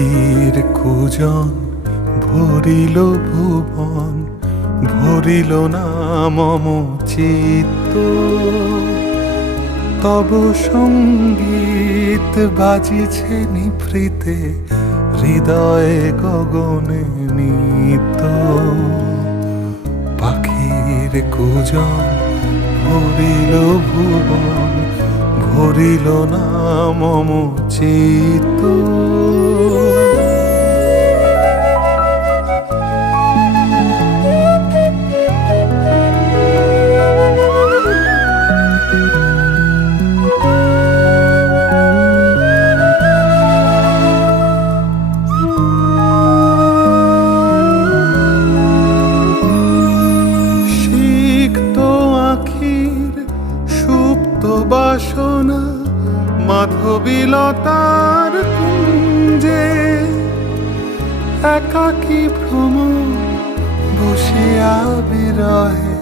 পাখির কুজন ভরিল ভুবন, ভরিল নাম চিত্ত। তব সংগীত বাজিছে নিভৃতে, হৃদয়ে গগনে নিত পাখির কুজন ভরিল ভুবন, ভরিল নাম চিত্ত। মাধবীলতার কুঞ্জে একাকী ভ্রম বসিয়া বিরহে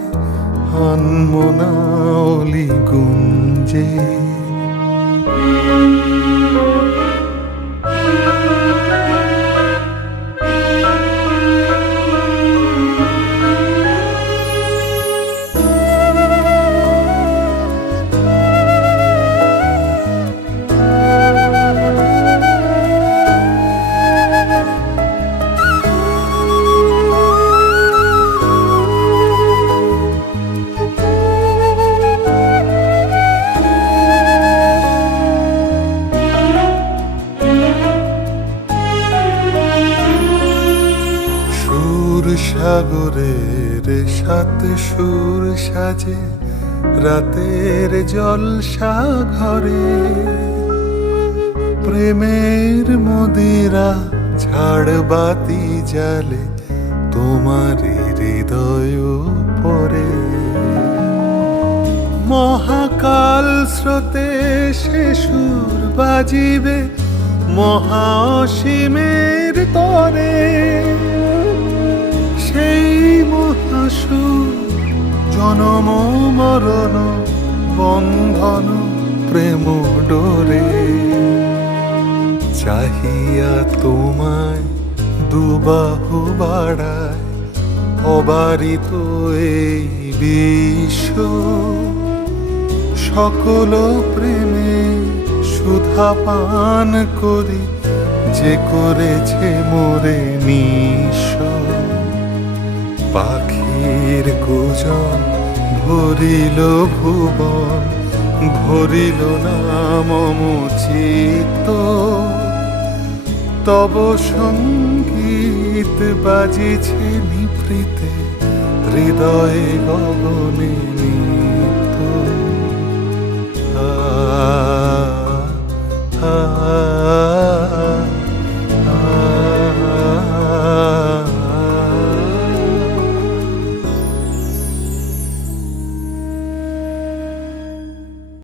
হনমনা অলি গুঞ্জে। সাগরের সাথে সুর সাজে, রাতের জলসা ঘরে। প্রেমের মদিরা ঝাড় বাতি জালে তোমার হৃদয় পরে মহাকাল স্রোতে সে সুর বাজিবে, মহা অসীমের তরে। মহাসুর জনম মরণ, বন্ধন, প্রেম ডোরে। চাহিয়া তোমায় দুবাহু বাড়ায়, অবারিত এই বিশ্ব। সকল প্রেমে সুধা পান করি, যে করেছে মোরে নিঃস পাখির কুজন ভরিল ভুবন ভরিল নাম মুচিত। তব সংগীত বাজিছে নিভৃতে হৃদয়ে গগনে নিত্য